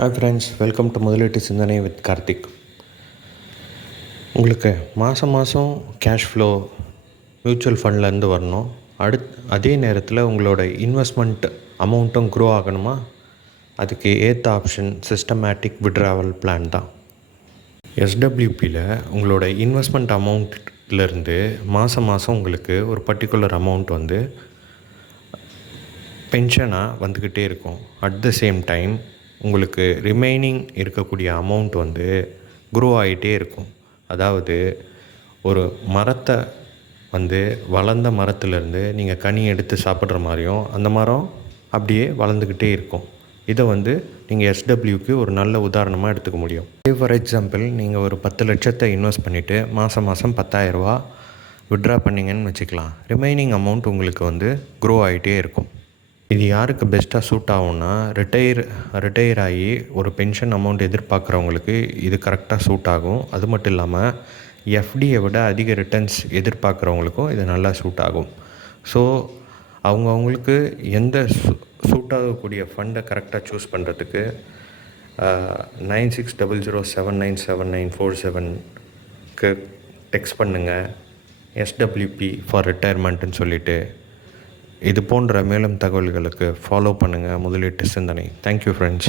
Hi friends welcome to முதலீட்டு சிந்தனை with Karthik உங்களுக்கு மாதம் மாதம் கேஷ் ஃப்ளோ மியூச்சுவல் ஃபண்ட்லேருந்து வரணும். அடுத் அதே நேரத்தில் உங்களோட இன்வெஸ்ட்மெண்ட் அமௌண்ட்டும் க்ரோ ஆகணுமா? அதுக்கு ஏற்ற ஆப்ஷன் சிஸ்டமேட்டிக் விட்ராவல் பிளான் தான். எஸ்டபிள்யூபியில் உங்களோட இன்வெஸ்ட்மெண்ட் அமௌண்ட்லேருந்து மாதம் மாதம் உங்களுக்கு ஒரு பர்டிகுலர் அமௌண்ட் வந்து பென்ஷனாக வந்துக்கிட்டே இருக்கும். அட் த சேம் டைம் உங்களுக்கு ரிமைனிங் இருக்கக்கூடிய அமௌண்ட் வந்து க்ரோ ஆகிட்டே இருக்கும். அதாவது ஒரு மரத்தை வந்து வளர்ந்த மரத்துலேருந்து நீங்கள் கனி எடுத்து சாப்பிட்ற மாதிரியும் அந்த மரம் அப்படியே வளர்ந்துக்கிட்டே இருக்கும். இதை வந்து நீங்கள் எஸ்டபிள்யூக்கு ஒரு நல்ல உதாரணமாக எடுத்துக்க முடியும். ஃபார் எக்ஸாம்பிள் நீங்கள் ஒரு பத்து லட்சத்தை இன்வெஸ்ட் பண்ணிவிட்டு மாதம் மாதம் பத்தாயிரரூபா விட்ரா பண்ணிங்கன்னு வச்சுக்கலாம். ரிமைனிங் அமௌண்ட் உங்களுக்கு வந்து க்ரோ ஆகிட்டே இருக்கும். இது யாருக்கு பெஸ்ட்டாக சூட் ஆகும்னா ரிட்டையர் ரிட்டையர் ஆகி ஒரு பென்ஷன் அமௌண்ட் எதிர்பார்க்குறவங்களுக்கு இது கரெக்டாக சூட் ஆகும். அது மட்டும் இல்லாமல் எஃப்டியை விட அதிக ரிட்டர்ன்ஸ் எதிர்பார்க்குறவங்களுக்கும் இது நல்லா சூட் ஆகும். ஸோ அவங்கவுங்களுக்கு எந்த சூ சூட் ஆகக்கூடிய ஃபண்டை கரெக்டாக சூஸ் பண்ணுறதுக்கு nine six double zero seven nine seven nine four செவனுக்கு டெக்ஸ்ட் பண்ணுங்கள் எஸ்டபிள்யூபி ஃபார் ரிட்டையர்மெண்ட்டுன்னு சொல்லிவிட்டு இது போன்ற மேலும் தகவல்களுக்கு ஃபாலோ பண்ணுங்கள் முதலீட்டு சிந்தனை. Thank you friends